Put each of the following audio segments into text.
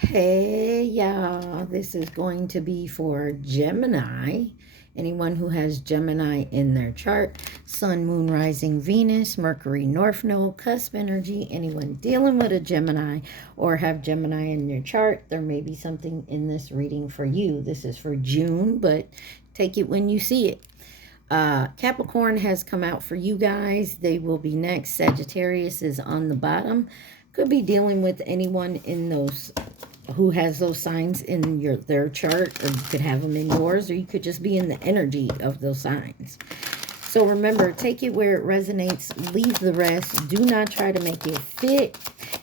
Hey, y'all. This is going to be for Gemini. Anyone who has Gemini in their chart, Sun, Moon, Rising, Venus, Mercury, North Node, cusp energy. Anyone dealing with a Gemini or have Gemini in your chart, there may be something in this reading for you. This is for June, but take it when you see it. Capricorn has come out for you guys. They will be next. Sagittarius is on the bottom. Could be dealing with anyone in those who has those signs in their chart, or you could have them in yours, or you could just be in the energy of those signs. So remember, take it where it resonates, leave the rest. Do not try to make it fit.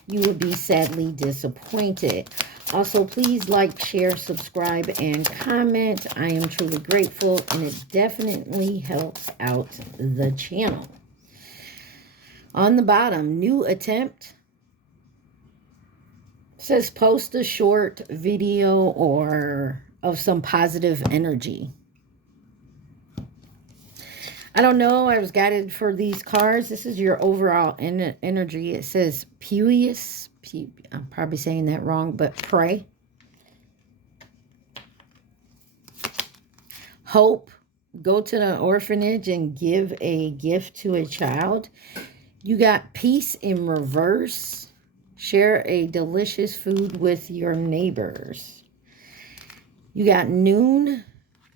You will be sadly disappointed. Also, please like, share, subscribe, and comment. I am truly grateful, and it definitely helps out the channel. On the bottom, new attempt. Says post a short video or of some positive energy. I don't know. I was guided for these cards. This is your overall energy. It says Pewis. I'm probably saying that wrong, but pray. Hope. Go to the orphanage and give a gift to a child. You got peace in reverse. Share a delicious food with your neighbors. You got noon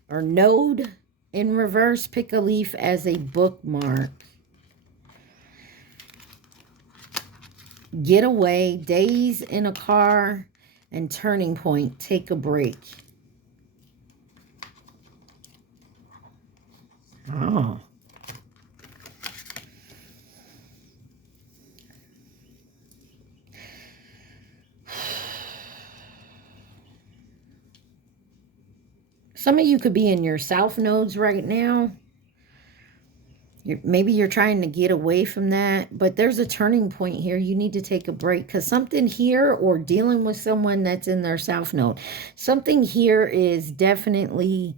or node in reverse. Pick a leaf as a bookmark. Get away. Days in a car. And turning point. Take a break. Oh. Some of you could be in your south nodes right now. Maybe you're trying to get away from that, but there's a turning point here. You need to take a break because something here, or dealing with someone that's in their south node, something here is definitely,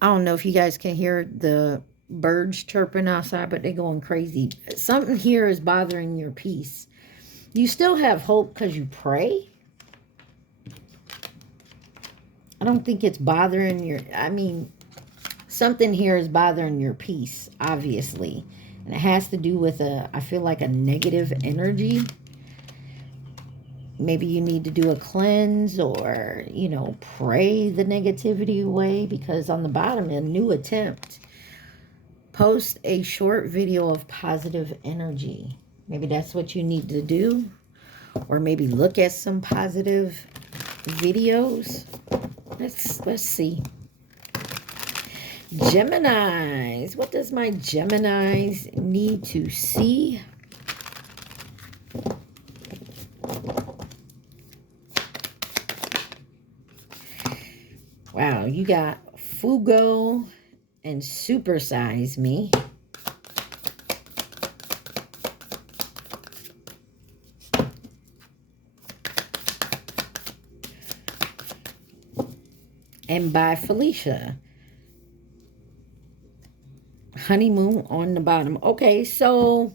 I don't know if you guys can hear the birds chirping outside, but they're going crazy. Something here is bothering your peace. You still have hope because you pray. I don't think it's bothering your, something here is bothering your peace, obviously. And it has to do with I feel like a negative energy. Maybe you need to do a cleanse or, pray the negativity away, because on the bottom, a new attempt. Post a short video of positive energy. Maybe that's what you need to do. Or maybe look at some positive videos. Let's see. Geminis. What does my Geminis need to see? Wow, you got Fugo and Supersize Me. And by Felicia. Honeymoon on the bottom. Okay, so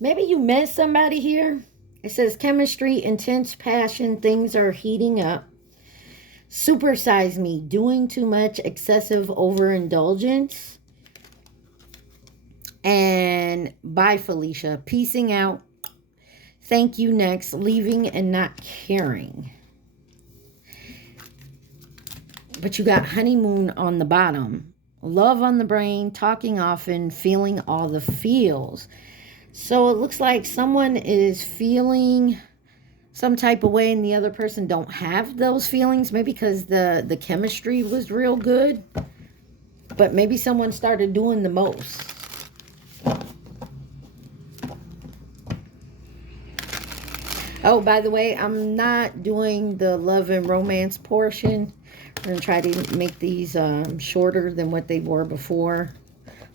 maybe you met somebody here. It says chemistry, intense passion, things are heating up. Supersize Me, doing too much, excessive overindulgence. And by Felicia, peacing out. Thank you, next. Leaving and not caring. But you got honeymoon on the bottom. Love on the brain, talking often, feeling all the feels. So it looks like someone is feeling some type of way and the other person don't have those feelings. Maybe because the chemistry was real good. But maybe someone started doing the most. Oh, by the way, I'm not doing the love and romance portion. I'm going to try to make these shorter than what they were before,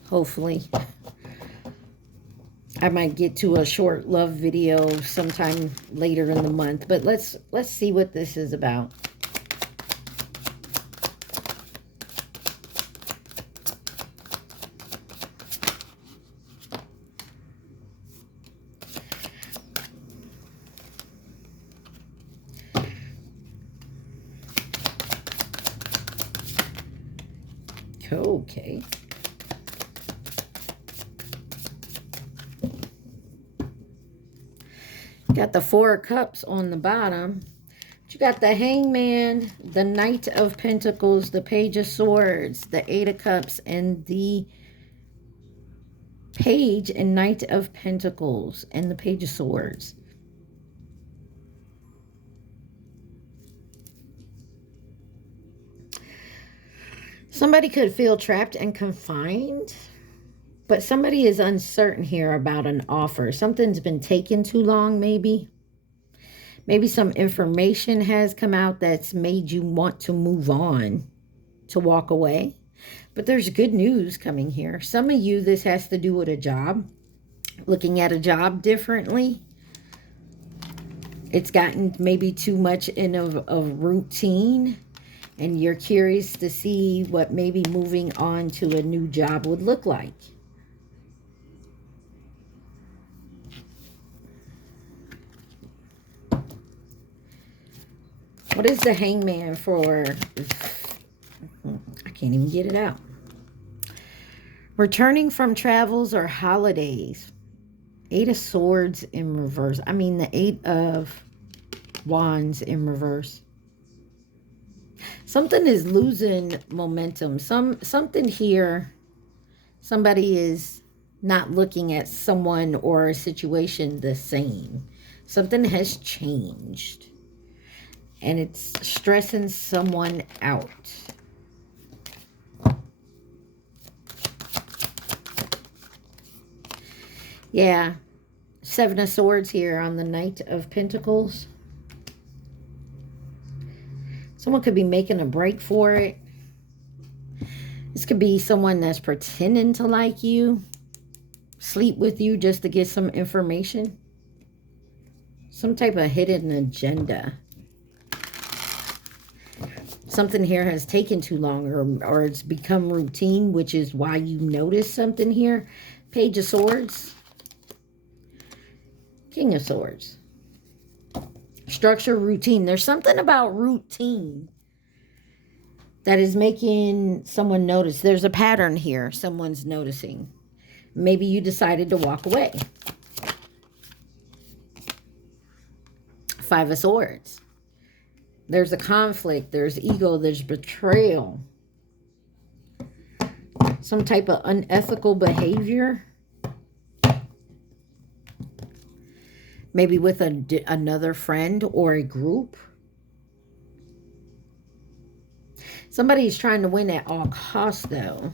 hopefully. I might get to a short love video sometime later in the month, but let's see what this is about. Okay. Got the Four of Cups on the bottom. You got the Hangman, the Knight of Pentacles, the Page of Swords, the Eight of Cups, and the Page and Knight of Pentacles, and the Page of Swords. Somebody could feel trapped and confined, but somebody is uncertain here about an offer. Something's been taking too long, maybe. Maybe some information has come out that's made you want to move on, to walk away. But there's good news coming here. Some of you, this has to do with a job. Looking at a job differently. It's gotten maybe too much in a routine. And you're curious to see what maybe moving on to a new job would look like. What is the Hangman for? I can't even get it out. Returning from travels or holidays. Eight of Swords in reverse. I mean, the Eight of Wands in reverse. Something is losing momentum. Something here, somebody is not looking at someone or a situation the same. Something has changed. And it's stressing someone out. Yeah. Seven of Swords here on the Knight of Pentacles. Someone could be making a break for it. This could be someone that's pretending to like you. Sleep with you just to get some information. Some type of hidden agenda. Something here has taken too long, or it's become routine, which is why you notice something here. Page of Swords. King of Swords. Structure, routine. There's something about routine that is making someone notice. There's a pattern here someone's noticing. Maybe you decided to walk away. Five of Swords. There's a conflict. There's ego. There's betrayal. Some type of unethical behavior. Maybe with another friend or a group. Somebody's trying to win at all costs, though.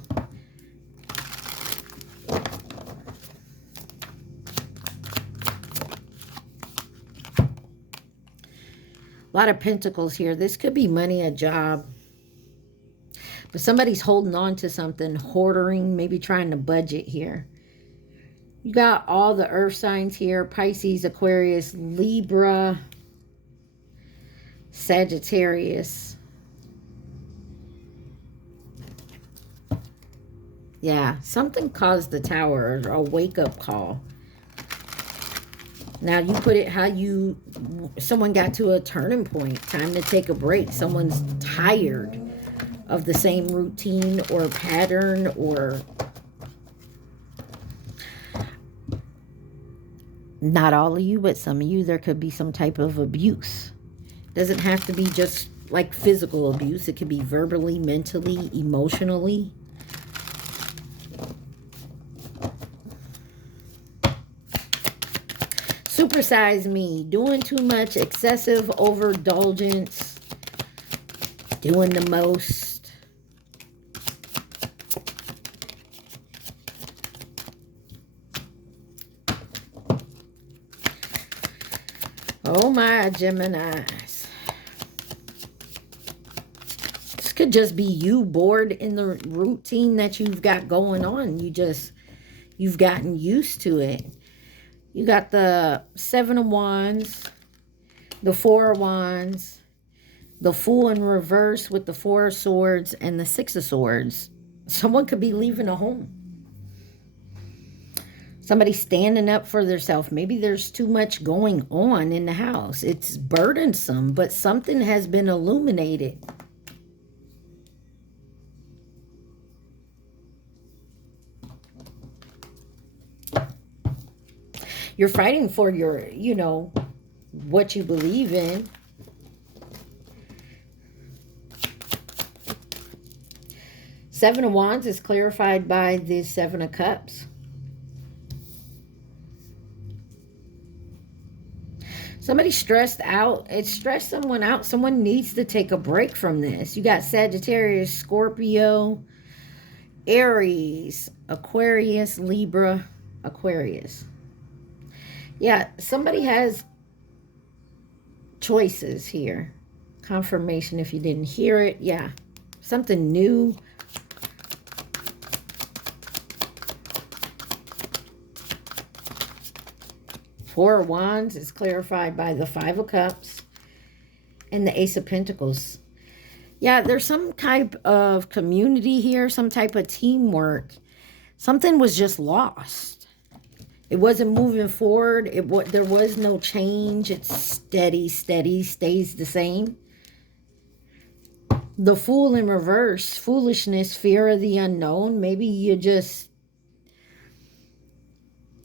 A lot of pentacles here. This could be money, a job. But somebody's holding on to something, hoarding, maybe trying to budget here. You got all the earth signs here. Pisces, Aquarius, Libra, Sagittarius. Yeah, something caused the tower, or a wake-up call. Now, you put it how you... Someone got to a turning point. Time to take a break. Someone's tired of the same routine or pattern or... Not all of you, but some of you, there could be some type of abuse. Doesn't have to be just like physical abuse. It could be verbally, mentally, emotionally. Supersize me. Doing too much. Excessive overindulgence. Doing the most. Oh my Geminis. This could just be you bored in the routine that you've got going on. You've gotten used to it. You got the Seven of Wands, the Four of Wands, the Fool in reverse with the Four of Swords, and the Six of Swords. Someone could be leaving a home. Somebody standing up for themselves. Maybe there's too much going on in the house. It's burdensome, but something has been illuminated. You're fighting for your, you know, what you believe in. Seven of Wands is clarified by the Seven of Cups. Somebody's stressed out. It stressed someone out. Someone needs to take a break from this. You got Sagittarius, Scorpio, Aries, Aquarius, Libra, Aquarius. Yeah, somebody has choices here. Confirmation if you didn't hear it. Yeah, something new. Four of Wands is clarified by the Five of Cups and the Ace of Pentacles. Yeah, there's some type of community here, some type of teamwork. Something was just lost. It wasn't moving forward. There was no change. It's steady, stays the same. The Fool in reverse, foolishness, fear of the unknown. Maybe you just...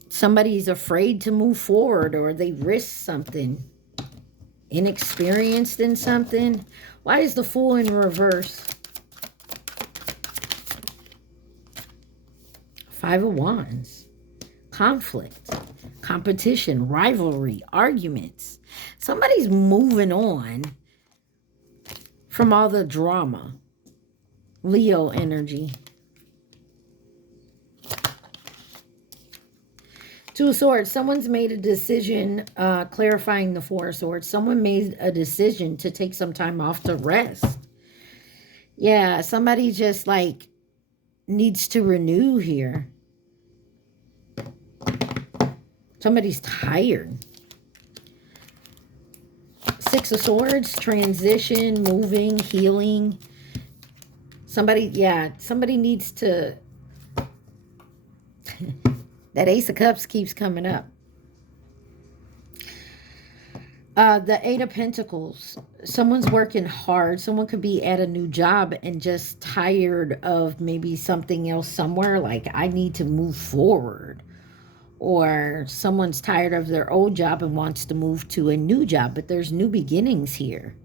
somebody's afraid to move forward, or they risk something. Inexperienced in something. Why is the Fool in reverse? Five of Wands. Conflict. Competition. Rivalry. Arguments. Somebody's moving on from all the drama. Leo energy. Two of Swords. Someone's made a decision, clarifying the Four of Swords. Someone made a decision to take some time off to rest. Yeah, somebody just like needs to renew here. Somebody's tired. Six of Swords. Transition, moving, healing. Somebody needs to... That Ace of Cups keeps coming up. The Eight of Pentacles. Someone's working hard. Someone could be at a new job and just tired of maybe something else somewhere. Like, I need to move forward. Or someone's tired of their old job and wants to move to a new job. But there's new beginnings here.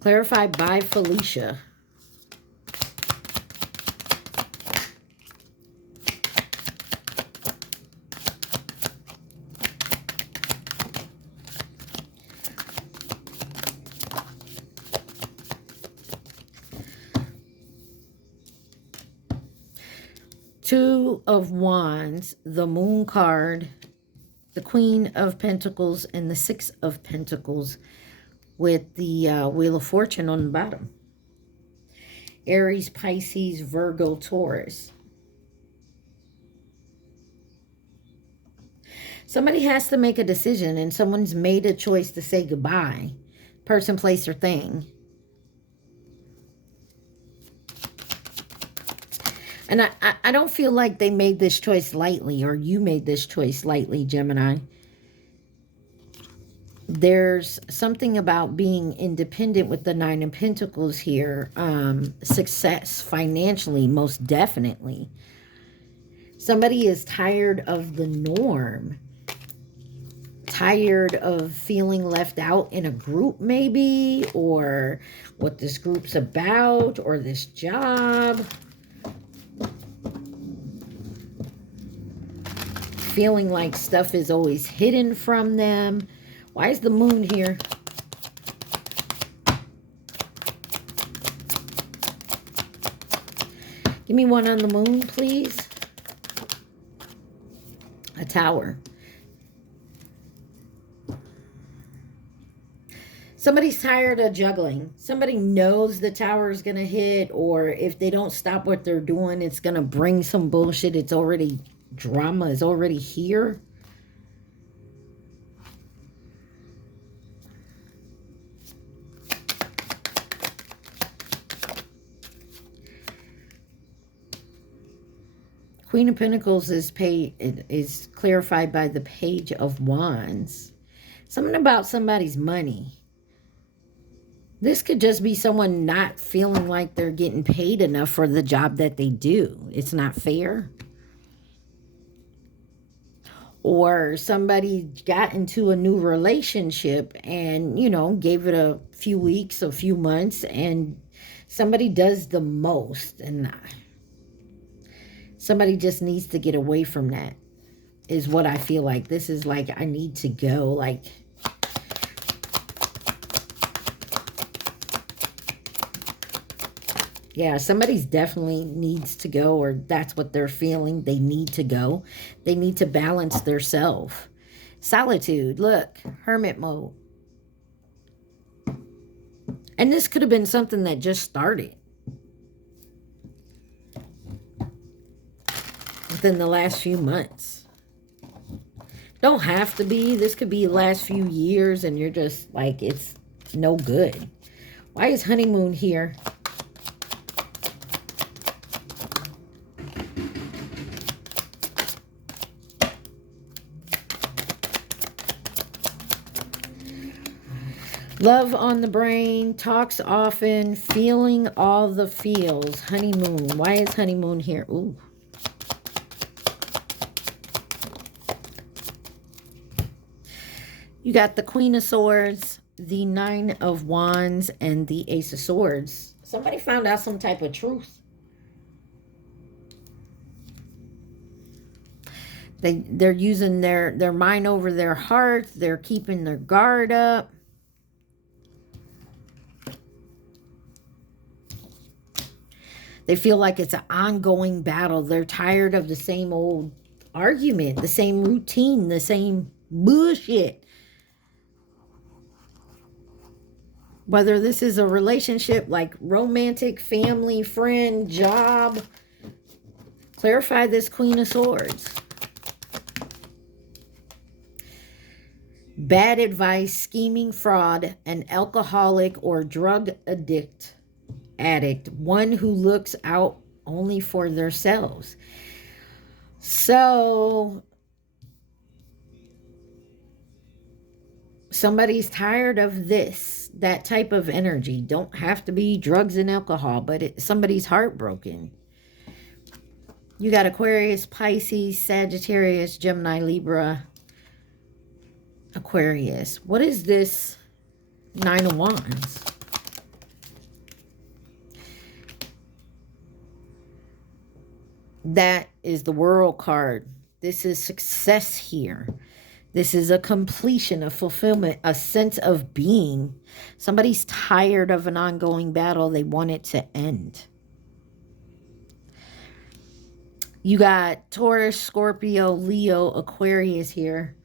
Clarified by Felicia. Two of Wands, the Moon card, the Queen of Pentacles, and the Six of Pentacles, with the Wheel of Fortune on the bottom. Aries, Pisces, Virgo, Taurus. Somebody has to make a decision, and someone's made a choice to say goodbye. Person, place, or thing. And I don't feel like they made this choice lightly, or you made this choice lightly, Gemini. There's something about being independent with the Nine of Pentacles here. Success financially, most definitely. Somebody is tired of the norm. Tired of feeling left out in a group maybe. Or what this group's about. Or this job. Feeling like stuff is always hidden from them. Why is the Moon here? Give me one on the Moon, please. A Tower. Somebody's tired of juggling. Somebody knows the Tower is going to hit, or if they don't stop what they're doing, it's going to bring some bullshit. It's already... drama is already here. Queen of Pentacles is clarified by the Page of Wands. Something about somebody's money. This could just be someone not feeling like they're getting paid enough for the job that they do. It's not fair. Or somebody got into a new relationship and, you know, gave it a few weeks, a few months, and somebody does the most. And somebody just needs to get away from that, is what I feel like. This is like, I need to go. Like, yeah, somebody's definitely needs to go, or that's what they're feeling. They need to go. They need to balance their self. Solitude, look, hermit mode. And this could have been something that just started within the last few months. Don't have to be. This could be the last few years and you're just like, it's no good. Why is honeymoon here? Love on the brain, talks often, feeling all the feels. Honeymoon. Why is honeymoon here? Ooh. You got the Queen of Swords, the Nine of Wands, and the Ace of Swords. Somebody found out some type of truth. They're using their mind over their heart. They're keeping their guard up. They feel like it's an ongoing battle. They're tired of the same old argument, the same routine, the same bullshit. Whether this is a relationship like romantic, family, friend, job. Clarify this Queen of Swords. Bad advice, scheming, fraud, an alcoholic or drug addict, one who looks out only for themselves. So somebody's tired of that type of energy. Don't have to be drugs and alcohol, but somebody's heartbroken. You got Aquarius, Pisces, Sagittarius, Gemini, Libra, Aquarius. What is this Nine of Wands? That is the World card. This is success here. This is a completion, a fulfillment, a sense of being. Somebody's tired of an ongoing battle. They want it to end. You got Taurus, Scorpio, Leo, Aquarius here,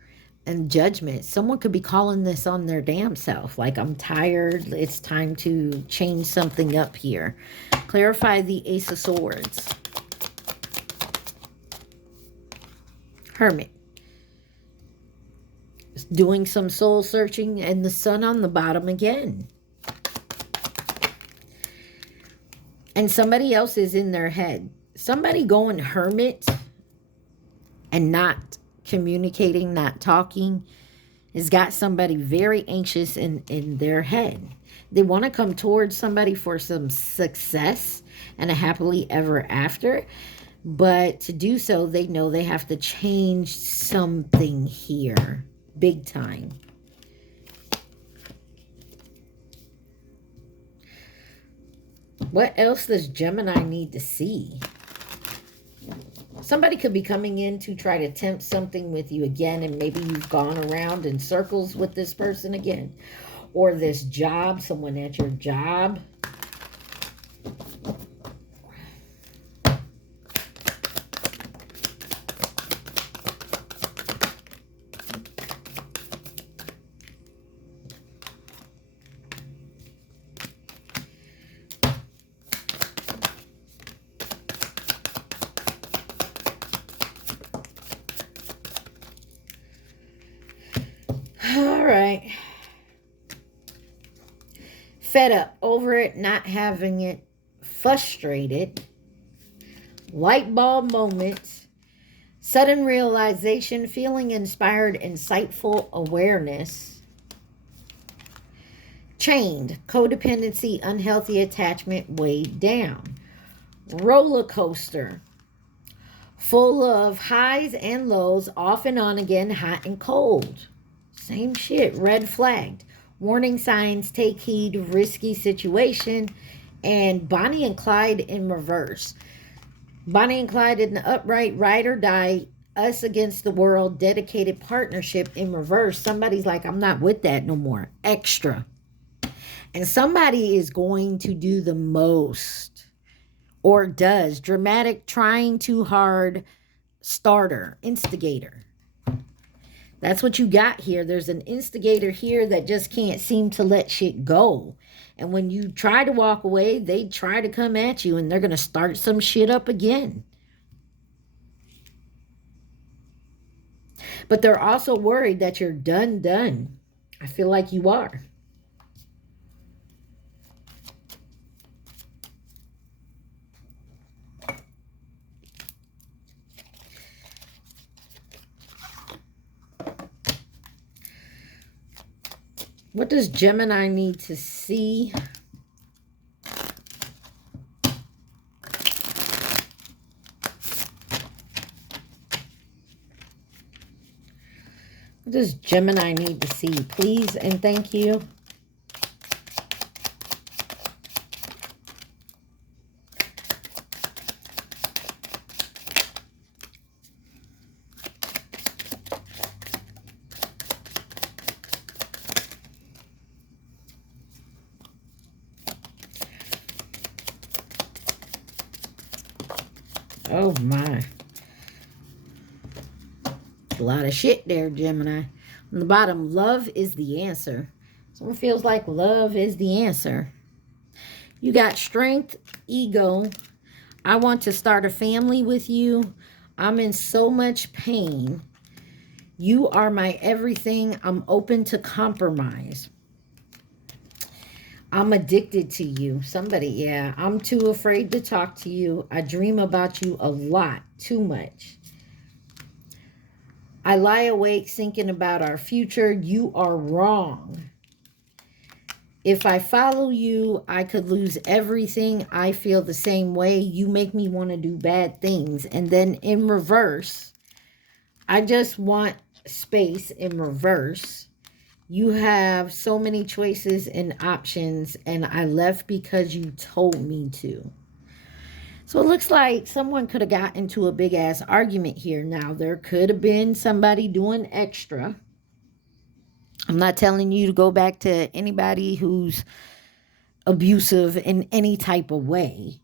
and Judgment. Someone could be calling this on their damn self. Like, I'm tired. It's time to change something up here. Clarify the Ace of Swords. Hermit. Doing some soul searching, and the Sun on the bottom again. And somebody else is in their head. Somebody going hermit and not communicating, not talking, has got somebody very anxious in their head. They want to come towards somebody for some success and a happily ever after. But to do so, they know they have to change something here. Big time. What else does Gemini need to see? Somebody could be coming in to try to tempt something with you again, and maybe you've gone around in circles with this person again. Or this job, someone at your job. Fed up, over it, not having it, frustrated, light bulb moment, sudden realization, feeling inspired, insightful awareness, Chained, codependency, unhealthy attachment, weighed down. Roller coaster, full of highs and lows, off and on again, hot and cold. Same shit, red flagged. Warning signs, take heed, risky situation. And Bonnie and Clyde in reverse. Bonnie and Clyde in the upright, ride or die, us against the world, dedicated partnership in reverse. Somebody's like, I'm not with that no more. Extra. And somebody is going to do the most, or does. Dramatic, trying too hard, starter, instigator. That's what you got here. There's an instigator here that just can't seem to let shit go. And when you try to walk away, they try to come at you and they're going to start some shit up again. But they're also worried that you're done. I feel like you are. What does Gemini need to see? What does Gemini need to see? Please and thank you. Oh my. A lot of shit there, Gemini. On the bottom, love is the answer. Someone feels like love is the answer. You got strength, ego. I want to start a family with you. I'm in so much pain. You are my everything. I'm open to compromise. I'm addicted to you. Somebody, yeah. I'm too afraid to talk to you. I dream about you a lot, too much. I lie awake thinking about our future. You are wrong. If I follow you, I could lose everything. I feel the same way. You make me want to do bad things. And then in reverse, I just want space in reverse. You have so many choices and options, and I left because you told me to. So it looks like someone could have got into a big-ass argument here. Now, there could have been somebody doing extra. I'm not telling you to go back to anybody who's abusive in any type of way,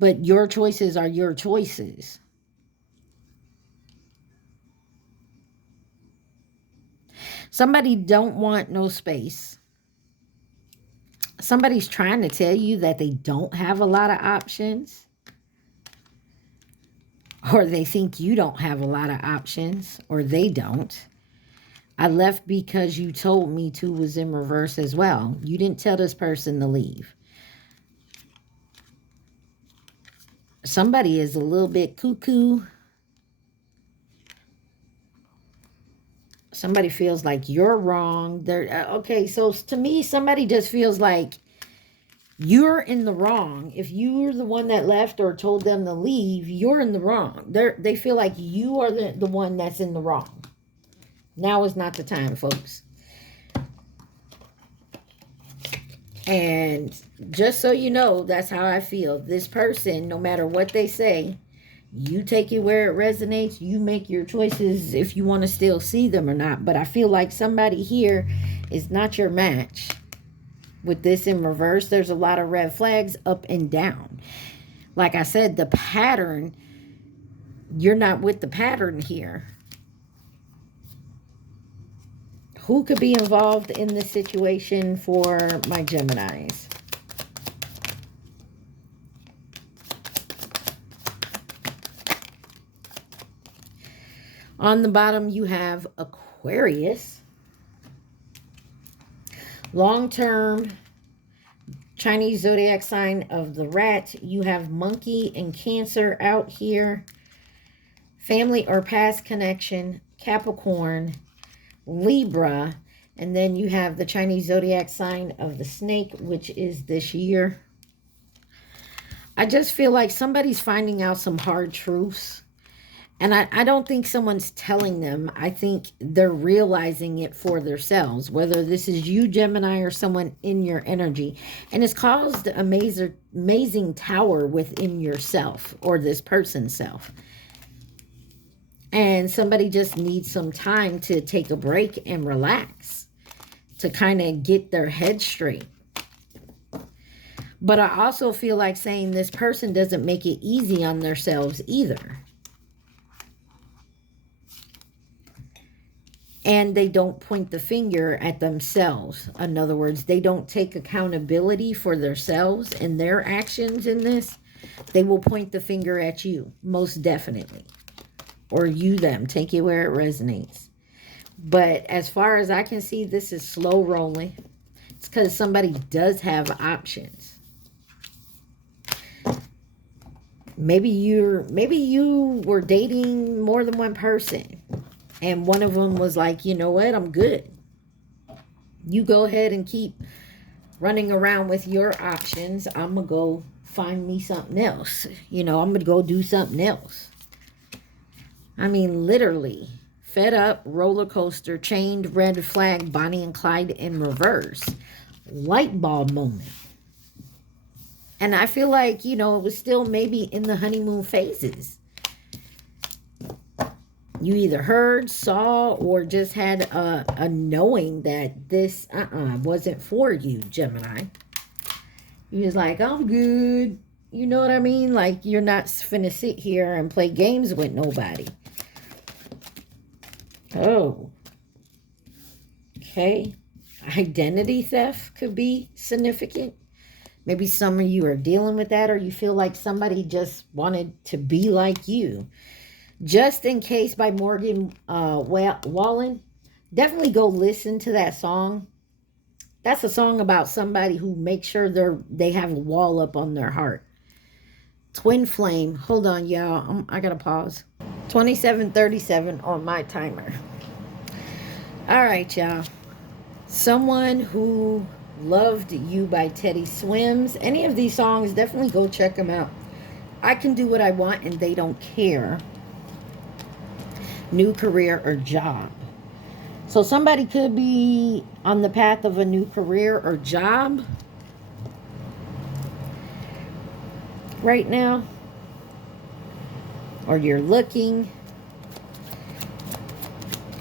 but your choices are your choices. Somebody don't want no space. Somebody's trying to tell you that they don't have a lot of options. Or they think you don't have a lot of options. Or they don't. I left because you told me to was in reverse as well. You didn't tell this person to leave. Somebody is a little bit cuckoo. Somebody feels like you're wrong. They're okay, so to me, somebody just feels like you're in the wrong. If you're the one that left or told them to leave, you're in the wrong. They feel like you are the one that's in the wrong. Now is not the time, folks. And just so you know, that's how I feel. This person, no matter what they say, you take it where it resonates. You make your choices if you want to still see them or not. But I feel like somebody here is not your match. With this in reverse, there's a lot of red flags up and down. Like I said, the pattern, you're not with the pattern here. Who could be involved in this situation for my Geminis? On the bottom, you have Aquarius. Long-term Chinese zodiac sign of the rat. You have monkey and Cancer out here. Family or past connection. Capricorn. Libra. And then you have the Chinese zodiac sign of the snake, which is this year. I just feel like somebody's finding out some hard truths. And I don't think someone's telling them. I think they're realizing it for themselves, whether this is you, Gemini, or someone in your energy. And it's caused an amazing tower within yourself, or this person's self. And somebody just needs some time to take a break and relax, to kind of get their head straight. But I also feel like saying this person doesn't make it easy on themselves either. And they don't point the finger at themselves. In other words, they don't take accountability for themselves and their actions in this. They will point the finger at you, most definitely. Or you, them. Take it where it resonates. But as far as I can see, this is slow rolling. It's because somebody does have options. Maybe you were dating more than one person. And one of them was like, you know what, I'm good. You go ahead and keep running around with your options. I'm going to go find me something else. You know, I'm going to go do something else. I mean, literally. Fed up, roller coaster, chained, red flag, Bonnie and Clyde in reverse. Light bulb moment. And I feel like, you know, it was still maybe in the honeymoon phases. You either heard, saw, or just had a knowing that this wasn't for you, Gemini. You was like, I'm good. You know what I mean? Like, you're not finna sit here and play games with nobody. Oh. Okay. Identity theft could be significant. Maybe some of you are dealing with that, or you feel like somebody just wanted to be like you. Just in Case by Morgan Wallen. Definitely go listen to that song. That's a song about somebody who makes sure they have a wall up on their heart. Twin flame. Hold on, y'all. I gotta pause. 27:37 on my timer. All right, y'all. Someone Who Loved You by Teddy Swims. Any of these songs, definitely go check them out. I Can Do What I Want and They Don't Care. New career or job. So somebody could be on the path of a new career or job right now. Or you're looking.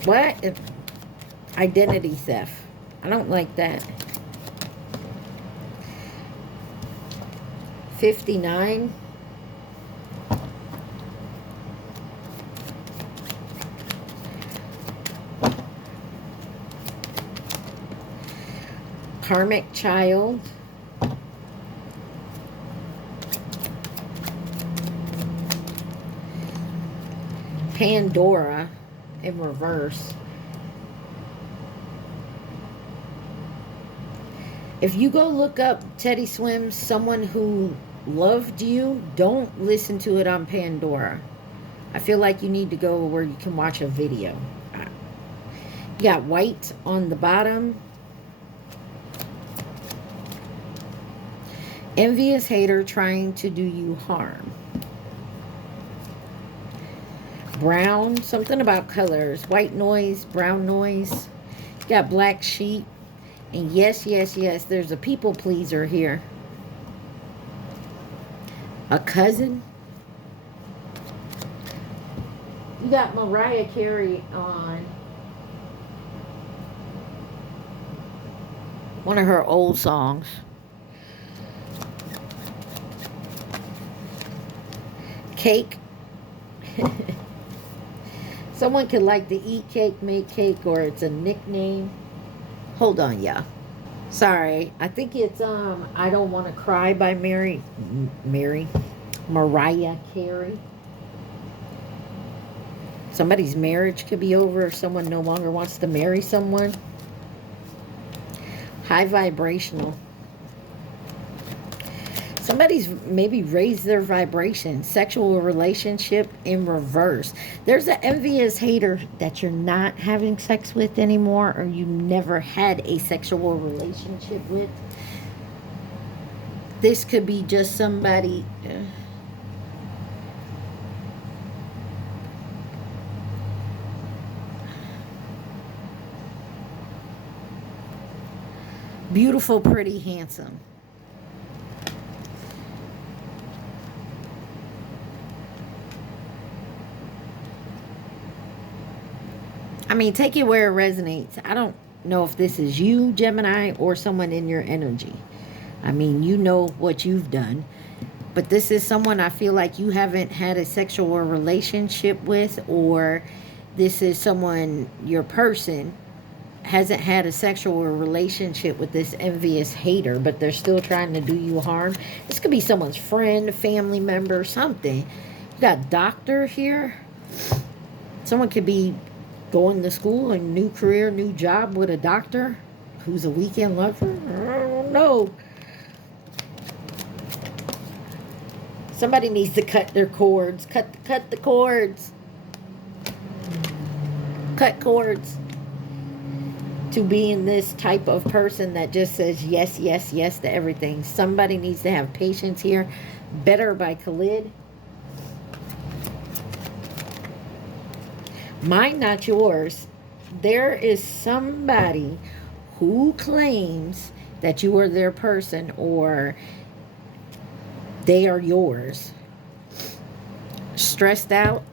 What? Identity theft. I don't like that. 59. Karmic child. Pandora in reverse. If you go look up Teddy Swims, Someone Who Loved You, don't listen to it on Pandora. I feel like you need to go where you can watch a video. You got white on the bottom. Envious hater trying to do you harm. Brown, something about colors. White noise, brown noise. You got black sheep. And yes, yes, yes, there's a people pleaser here. A cousin. You got Mariah Carey on one of her old songs. Cake. Someone could like to eat cake, make cake, or it's a nickname. Hold on, yeah. Sorry. I think it's I Don't Want to Cry by Mariah Carey. Somebody's marriage could be over if someone no longer wants to marry someone. High vibrational. Somebody's maybe raised their vibration. Sexual relationship in reverse. There's an envious hater that you're not having sex with anymore, or you never had a sexual relationship with. This could be just somebody... beautiful, pretty, handsome. I mean, take it where it resonates. I don't know if this is you, Gemini, or someone in your energy. I mean, you know what you've done. But this is someone I feel like you haven't had a sexual relationship with, or this is someone, your person, hasn't had a sexual relationship with this envious hater, but they're still trying to do you harm. This could be someone's friend, family member, something. You got doctor here. Someone could be going to school, a new career, new job with a doctor who's a weekend lover. I don't know. Somebody needs to cut their cords. Cut the cords. Cut cords. To being this type of person that just says yes, yes, yes to everything. Somebody needs to have patience here. Better by Khalid. Mine, not yours. There is somebody who claims that you are their person, or they are yours. Stressed out.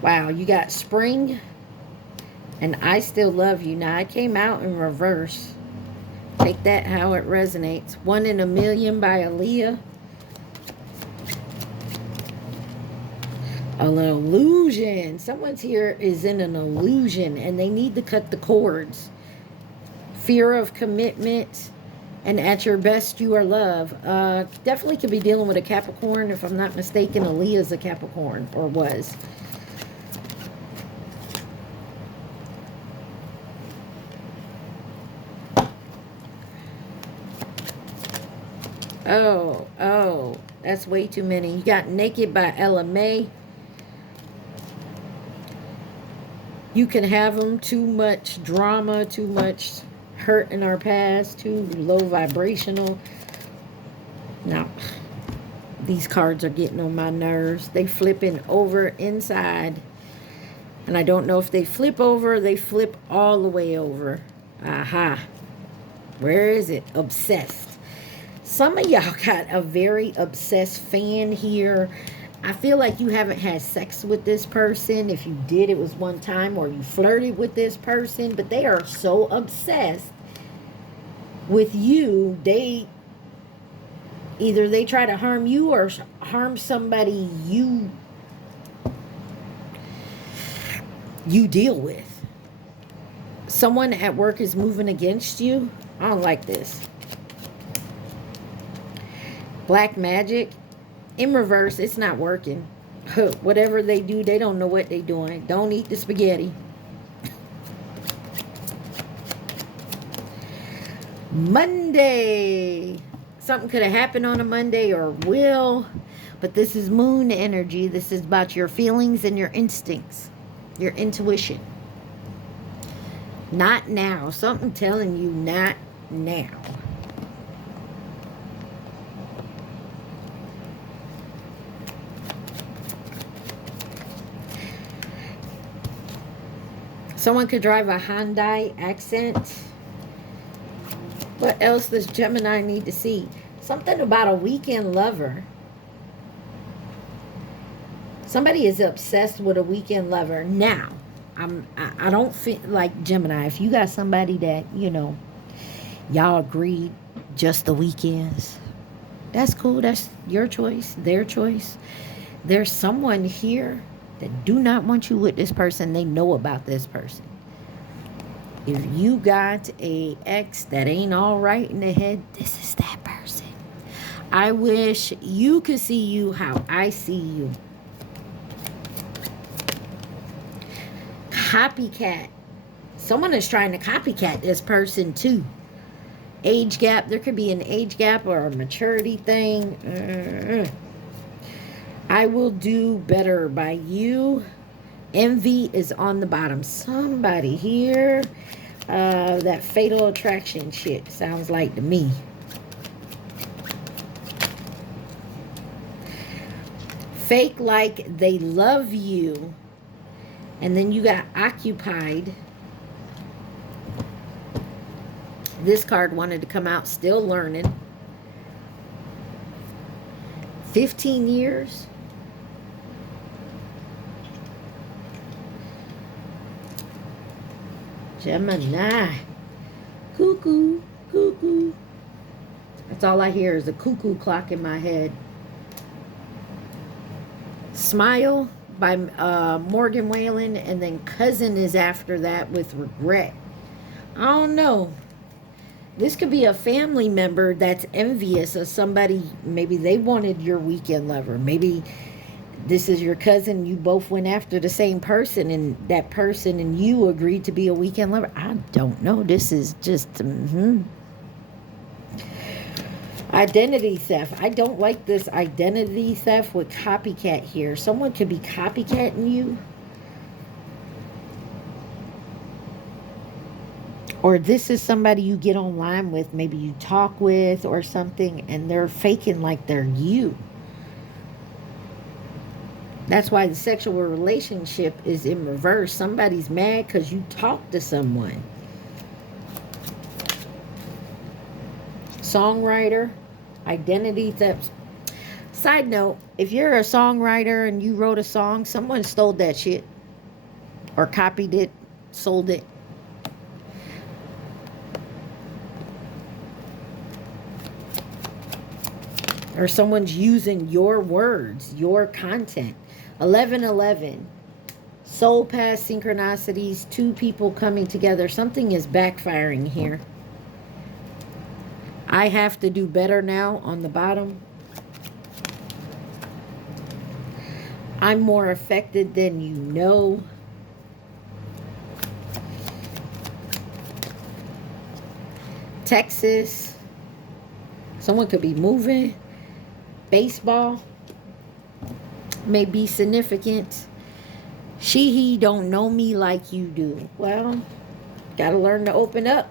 Wow, you got spring and I still love you. Now, I came out in reverse. Take that how it resonates. 1 in a Million by Aaliyah. An illusion. Someone's here is in an illusion and they need to cut the cords. Fear of commitment. And at your best, you are love. Definitely could be dealing with a Capricorn. If I'm not mistaken, Aaliyah's a Capricorn, or was. Oh, that's way too many. You got Naked by Ella May. You can have them. Too much drama, too much hurt in our past, too low vibrational. Now, these cards are getting on my nerves. They flipping over inside. And I don't know if they flip over or they flip all the way over. Aha. Where is it? Obsessed. Some of y'all got a very obsessed fan here. I feel like you haven't had sex with this person. If you did, it was one time, or you flirted with this person. But they are so obsessed with you. Either they try to harm you or harm somebody you deal with. Someone at work is moving against you. I don't like this. Black magic. In reverse, it's not working. Whatever they do, they don't know what they're doing. Don't eat the spaghetti. Monday. Something could have happened on a Monday, or will. But this is moon energy. This is about your feelings and your instincts. Your intuition. Not now. Something telling you not now. Someone could drive a Hyundai Accent. What else does Gemini need to see? Something about a weekend lover. Somebody is obsessed with a weekend lover. Now, I don't feel like Gemini. If you got somebody that, y'all agreed just the weekends, that's cool. That's your choice, their choice. There's someone here that do not want you with this person. They know about this person. If you got a ex that ain't all right in the head, this is that person. I wish you could see you how I see you. Copycat. Someone is trying to copycat this person too. Age gap. There could be an age gap or a maturity thing. I will do better by you. Envy is on the bottom. Somebody here. That fatal attraction shit sounds like to me. Fake like they love you. And then you got occupied. This card wanted to come out, still learning. 15 years. Gemini. Cuckoo, cuckoo. That's all I hear is a cuckoo clock in my head. Smile by Morgan Wallen, and then Cousin is after that with Regret. I don't know. This could be a family member that's envious of somebody. Maybe they wanted your weekend lover. Maybe this is your cousin. You both went after the same person, and that person and you agreed to be a weekend lover. I don't know. This is just... Identity theft. I don't like this identity theft with copycat here. Someone could be copycatting you. Or this is somebody you get online with, maybe you talk with or something, and they're faking like they're you. That's why the sexual relationship is in reverse. Somebody's mad because you talk to someone. Songwriter, identity theft. Side note, if you're a songwriter and you wrote a song, someone stole that shit or copied it, sold it. Or someone's using your words, your content. 1111. Soul path synchronicities, two people coming together. Something is backfiring here. I have to do better now on the bottom. I'm more affected than you know. Texas. Someone could be moving. Baseball may be significant. She, he don't know me like you do. Well, gotta learn to open up.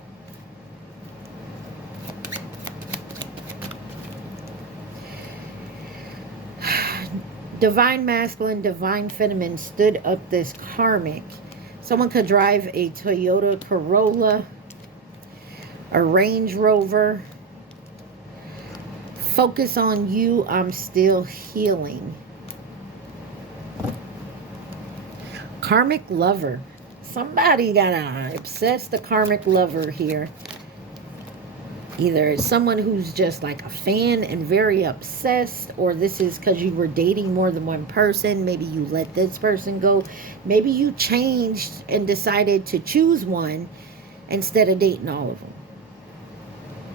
Divine masculine, divine feminine stood up this karmic. Someone could drive a Toyota Corolla, a Range Rover. Focus on you, I'm still healing. Karmic lover. Somebody got an obsessed the karmic lover here. Either it's someone who's just like a fan and very obsessed, or this is because you were dating more than one person. Maybe you let this person go. Maybe you changed and decided to choose one instead of dating all of them.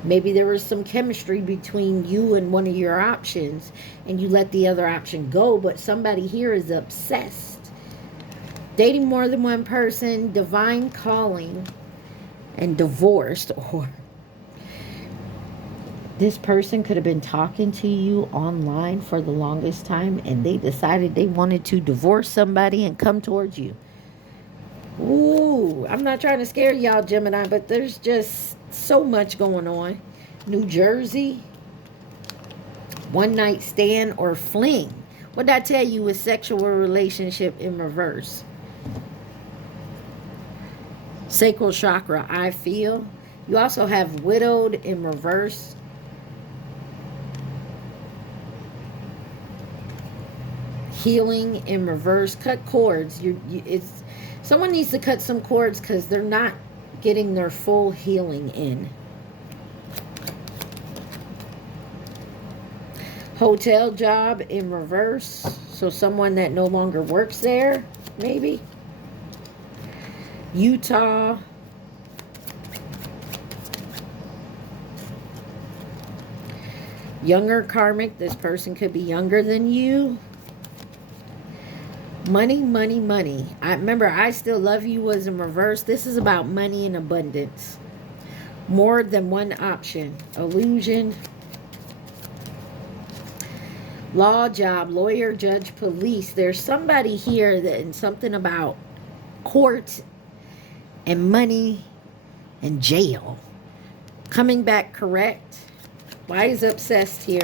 Maybe there was some chemistry between you and one of your options and you let the other option go, but somebody here is obsessed. Dating more than one person, divine calling, and divorced, or this person could have been talking to you online for the longest time and they decided they wanted to divorce somebody and come towards you. Ooh, I'm not trying to scare y'all, Gemini, but there's just so much going on. New Jersey, one night stand or fling. What did I tell you with sexual relationship in reverse? Sacral chakra, I feel. You also have widowed in reverse. Healing in reverse. Cut cords. It's someone needs to cut some cords because they're not getting their full healing in. Hotel job in reverse. So someone that no longer works there, maybe. Utah. Younger karmic. This person could be younger than you. Money, money, money. I remember I Still Love You was in reverse. This is about money and abundance. More than one option. Illusion. Law, job, lawyer, judge, police. There's somebody here that, and something about court and money and jail. Coming back correct. Why is obsessed here?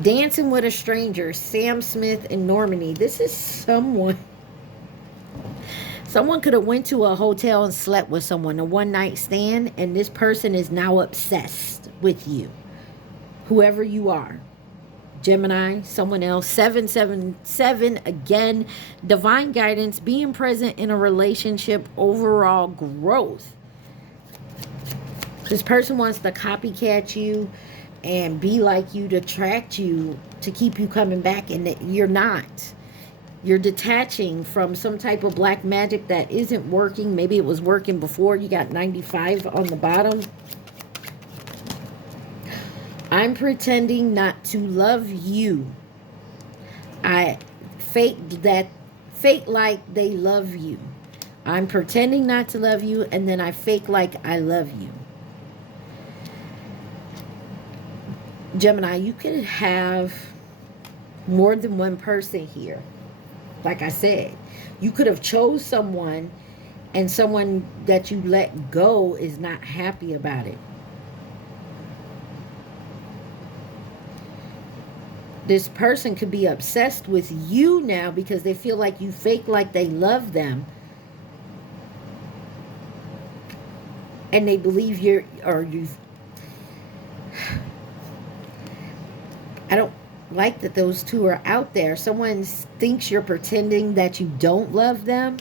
Dancing with a Stranger, Sam Smith and Normandy. This is someone could have went to a hotel and slept with someone, a one-night stand, and this person is now obsessed with you. Whoever you are. Gemini, someone else. 777 again. Divine guidance, being present in a relationship, overall growth. This person wants to copycat you and be like you, to attract you, to keep you coming back, and that you're not. You're detaching from some type of black magic that isn't working. Maybe it was working before. You got 95 on the bottom. I'm pretending not to love you. I fake like they love you. I'm pretending not to love you, and then I fake like I love you. Gemini, you could have more than one person here. Like I said, you could have chose someone, and someone that you let go is not happy about it. This person could be obsessed with you now because they feel like you fake like they love them. And they believe I don't like that those two are out there. Someone thinks you're pretending that you don't love them.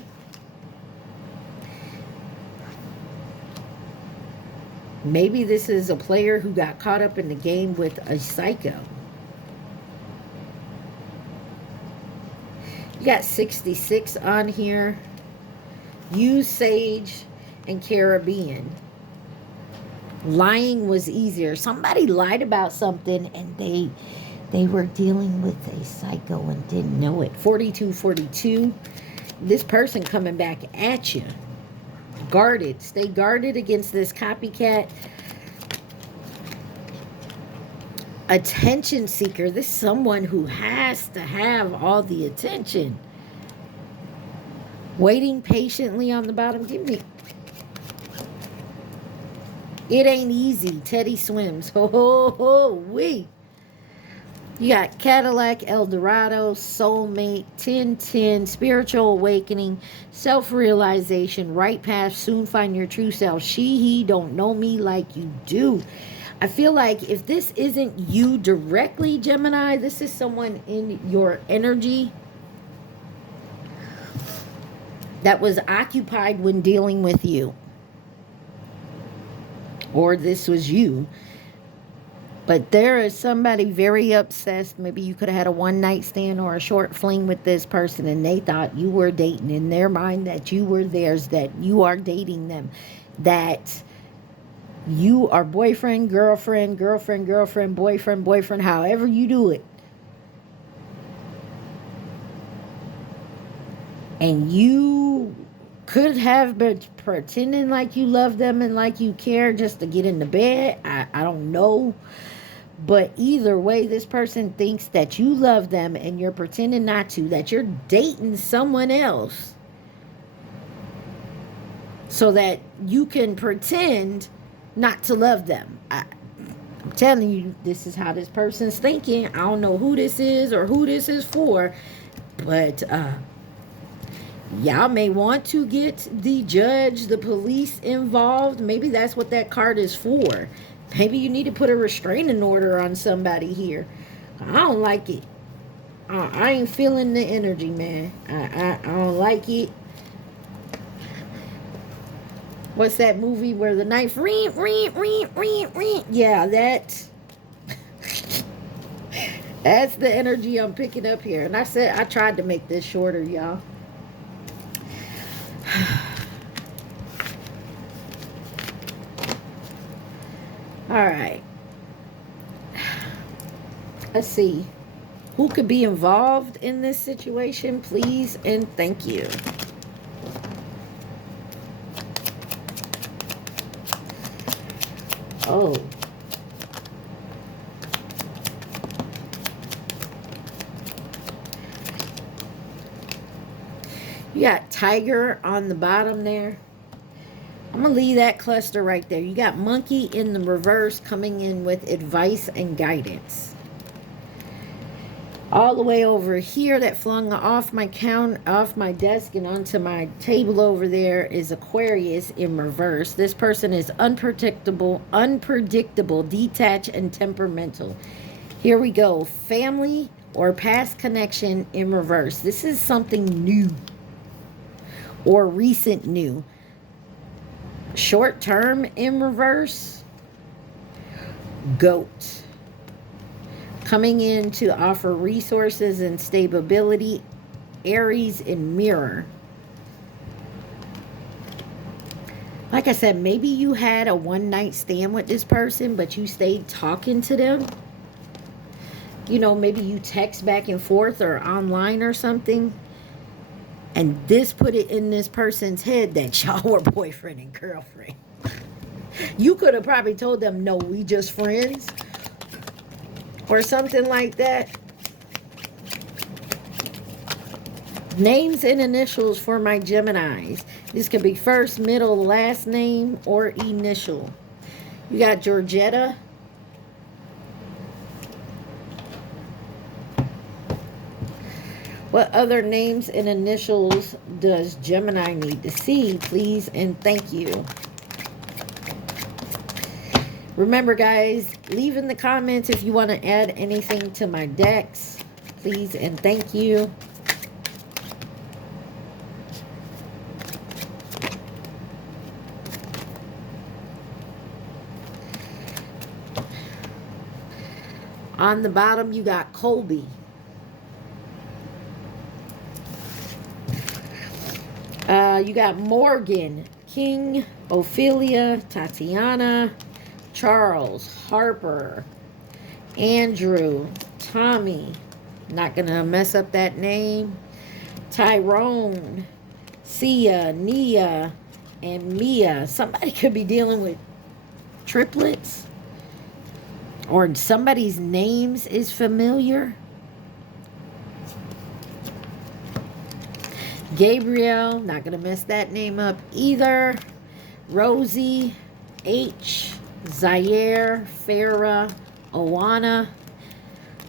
Maybe this is a player who got caught up in the game with a psycho. You got 66 on here. Use Sage and Caribbean. Lying was easier. Somebody lied about something and they were dealing with a psycho and didn't know it. 4242. This person coming back at you. Guarded. Stay guarded against this copycat. Attention seeker. This is someone who has to have all the attention. Waiting patiently on the bottom. Give me. It ain't easy. Teddy Swims. Ho, ho, ho, wee. You got Cadillac, El Dorado, Soulmate, 1010, Spiritual Awakening, Self-Realization, Right Path, Soon Find Your True Self. She, he don't know me like you do. I feel like if this isn't you directly, Gemini, this is someone in your energy that was occupied when dealing with you. Or this was you. But there is somebody very obsessed. Maybe you could have had a one-night stand or a short fling with this person, and they thought you were dating. In their mind, that you were theirs, that you are dating them, that you are boyfriend, girlfriend, girlfriend, girlfriend, boyfriend, boyfriend, however you do it. And you could have been pretending like you love them and like you care just to get into bed. I don't know. But either way, this person thinks that you love them and you're pretending not to, that you're dating someone else so that you can pretend not to love them. I'm telling you, this is how this person's thinking. I don't know who this is or who this is for, but y'all may want to get the judge, the police involved. Maybe that's what that card is for. Maybe you need to put a restraining order on somebody here. I don't like it. I ain't feeling the energy, man. I don't like it. What's that movie where the knife ring? Yeah, that's the energy I'm picking up here. And I said I tried to make this shorter, y'all. All right. Let's see. Who could be involved in this situation, please and thank you. Oh. You got tiger on the bottom there. I'm going to leave that cluster right there. You got monkey in the reverse coming in with advice and guidance. All the way over here that flung off my desk and onto my table over there is Aquarius in reverse. This person is unpredictable, detached, and temperamental. Here we go. Family or past connection in reverse. This is something new or recent new. Short term in reverse. Goat. Coming in to offer resources and stability. Aries in mirror. Like I said, maybe you had a one-night stand with this person, but you stayed talking to them. You know, maybe you text back and forth or online or something. And this put it in this person's head that y'all were boyfriend and girlfriend. You could have probably told them, no, we just friends. Or something like that. Names and initials for my Geminis. This could be first, middle, last name, or initial. You got Georgetta. What other names and initials does Gemini need to see, please and thank you? Remember, guys, leave in the comments if you want to add anything to my decks, please and thank you. On the bottom, you got Colby. You got Morgan, King, Ophelia, Tatiana, Charles, Harper, Andrew, Tommy, not gonna mess up that name, Tyrone, Sia, Nia, and Mia. Somebody could be dealing with triplets, or somebody's names is familiar. Gabriel, not going to mess that name up either. Rosie, H, Zaire, Farah, Owana,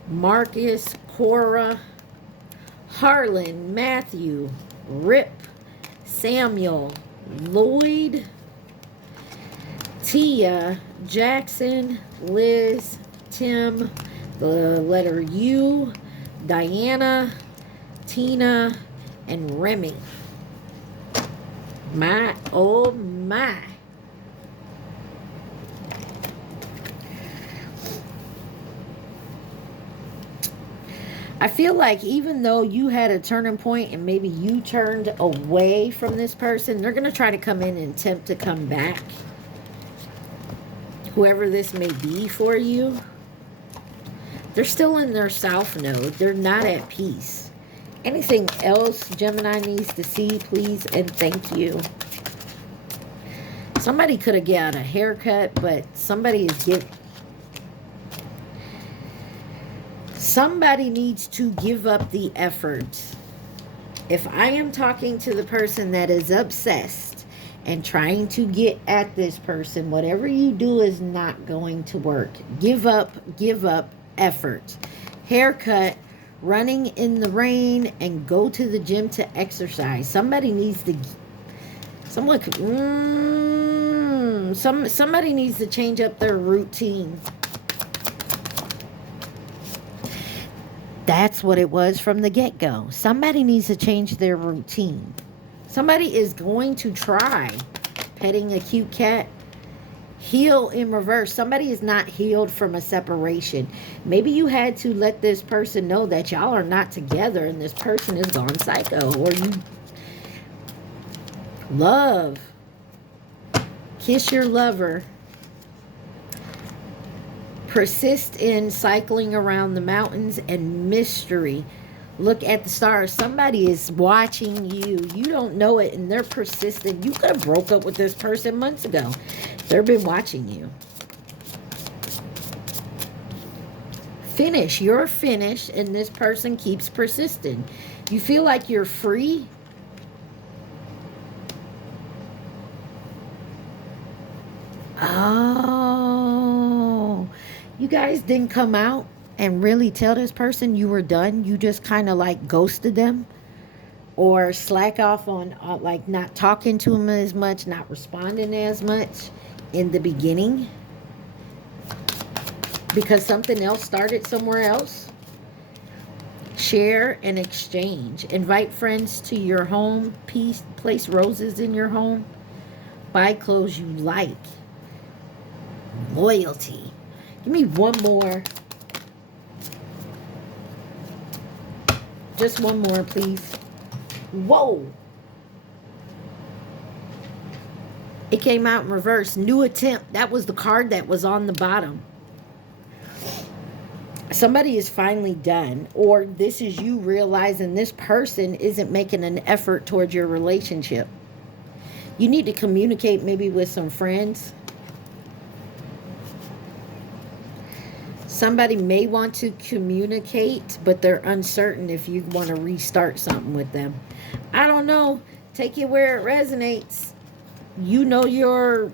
Marcus, Cora, Harlan, Matthew, Rip, Samuel, Lloyd, Tia, Jackson, Liz, Tim, the letter U, Diana, Tina, and Remy. My, oh my. I feel like even though you had a turning point and maybe you turned away from this person, they're going to try to come in and attempt to come back. Whoever this may be for you, they're still in their south node. They're not at peace. Anything else Gemini needs to see, please and thank you. Somebody could have got a haircut, but somebody needs to give up the effort. If I am talking to the person that is obsessed and trying to get at this person, whatever you do is not going to work. Give up effort. Haircut, running in the rain, and go to the gym to exercise. Somebody needs to somebody needs to change up their routine. That's what it was from the get-go. Somebody needs to change their routine. Somebody is going to try petting a cute cat. Heal in reverse. Somebody is not healed from a separation. Maybe you had to let this person know that y'all are not together and this person is gone psycho. Or you love. Kiss your lover. Persist in cycling around the mountains and mystery. Look at the stars. Somebody is watching you. You don't know it, and they're persistent. You could have broke up with this person months ago. They've been watching you. Finish. You're finished, and this person keeps persisting. You feel like you're free. Oh, you guys didn't come out and really tell this person you were done. You just kind of like ghosted them or slack off on like not talking to them as much, not responding as much in the beginning because something else started somewhere else. Share and exchange. Invite friends to your home. Place roses in your home. Buy clothes you like. Loyalty. Give me one more. Just one more, please. Whoa. It came out in reverse. New attempt. That was the card that was on the bottom. Somebody is finally done, or this is you realizing this person isn't making an effort towards your relationship. You need to communicate maybe with some friends. Somebody may want to communicate, but they're uncertain if you want to restart something with them. I don't know. Take it where it resonates. You know your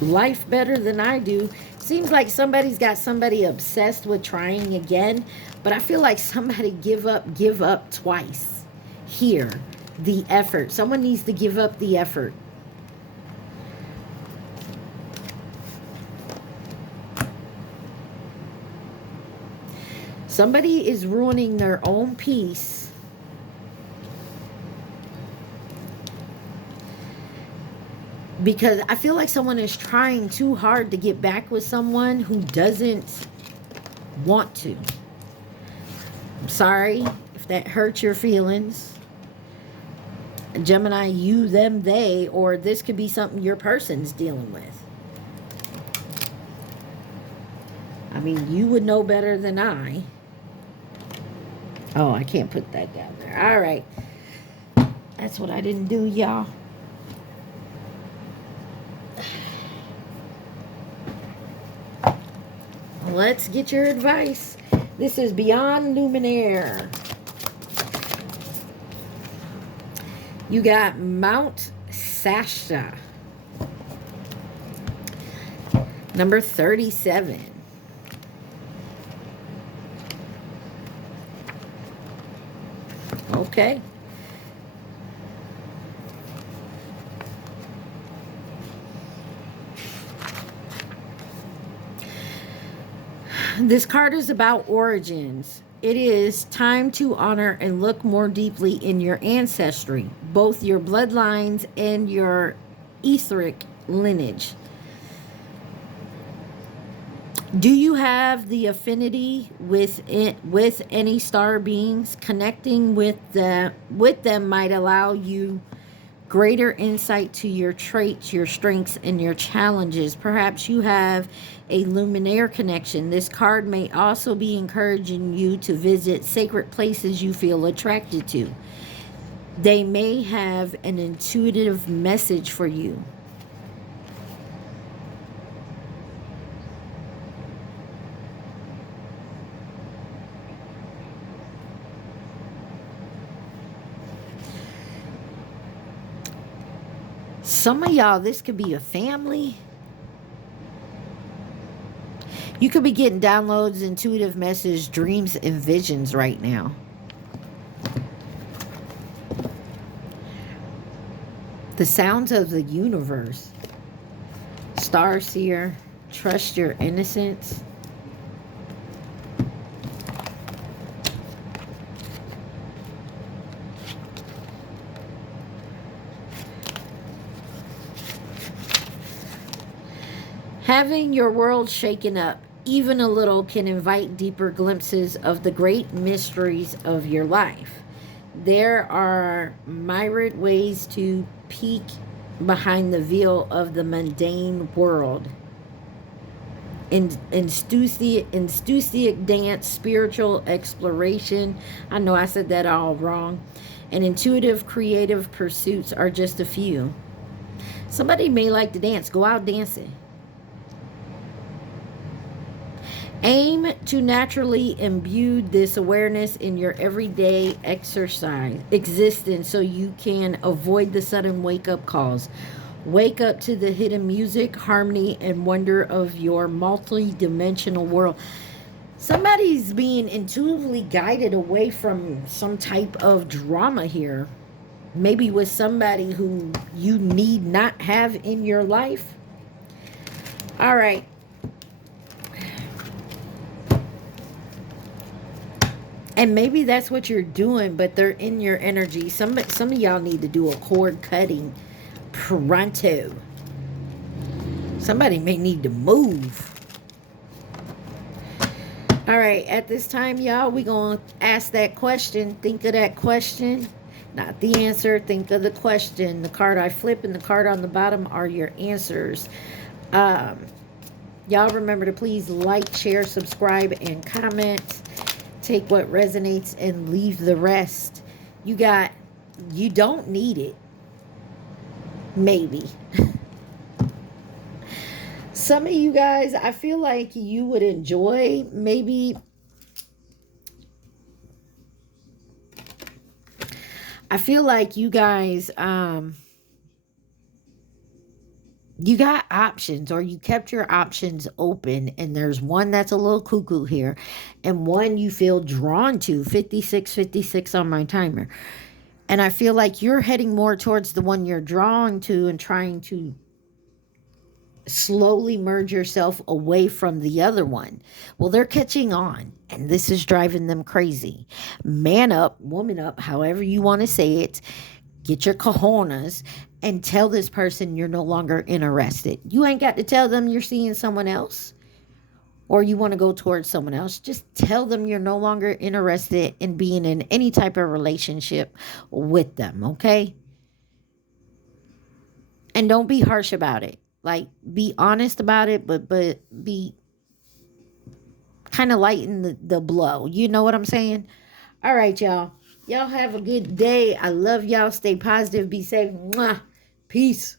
life better than I do. Seems like somebody's got somebody obsessed with trying again, but I feel like somebody give up twice here. The effort. Someone needs to give up the effort. Somebody is ruining their own peace because I feel like someone is trying too hard to get back with someone who doesn't want to. I'm sorry if that hurts your feelings. Gemini, you, them, they, or this could be something your person's dealing with. I mean, you would know better than I. Oh, I can't put that down there. All right. That's what I didn't do, y'all. Let's get your advice. This is Beyond Luminaire. You got Mount Sasha. Number 37. Okay. This card is about origins. It is time to honor and look more deeply in your ancestry, both your bloodlines and your etheric lineage. Do you have the affinity with any star beings? Connecting with them might allow you greater insight to your traits, your strengths, and your challenges. Perhaps you have a luminaire connection. This card may also be encouraging you to visit sacred places you feel attracted to. They may have an intuitive message for you. Some of y'all, this could be a family. You could be getting downloads, intuitive messages, dreams, and visions right now. The sounds of the universe. Starseer, trust your innocence. Having your world shaken up, even a little, can invite deeper glimpses of the great mysteries of your life. There are myriad ways to peek behind the veil of the mundane world. enthusiastic dance, spiritual exploration. I know I said that all wrong. And intuitive, creative pursuits are just a few. Somebody may like to dance. Go out dancing. Aim to naturally imbue this awareness in your everyday exercise existence so you can avoid the sudden wake-up calls. Wake up to the hidden music, harmony, and wonder of your multi-dimensional world. Somebody's being intuitively guided away from some type of drama here. Maybe with somebody who you need not have in your life. All right. And maybe that's what you're doing, but they're in your energy. Some of y'all need to do a cord cutting pronto. Somebody may need to move. All right, at this time, y'all, we're going to ask that question. Think of that question, not the answer. Think of the question. The card I flip and the card on the bottom are your answers. Y'all remember to please like, share, subscribe, and comment. Take what resonates and leave the rest. You don't need it. Maybe. Some of you guys, I feel like you would enjoy maybe. I feel like you guys, you got options, or you kept your options open, and there's one that's a little cuckoo here and one you feel drawn to. 56 on my timer. And I feel like you're heading more towards the one you're drawn to and trying to slowly merge yourself away from the other one. Well, they're catching on, and this is driving them crazy. Man up, woman up, however you want to say it. Get your cojones and tell this person you're no longer interested. You ain't got to tell them you're seeing someone else or you want to go towards someone else. Just tell them you're no longer interested in being in any type of relationship with them, okay? And don't be harsh about it. Like, be honest about it, but be kind of lighten the blow. You know what I'm saying? All right, y'all. Y'all have a good day. I love y'all. Stay positive. Be safe. Mwah. Peace.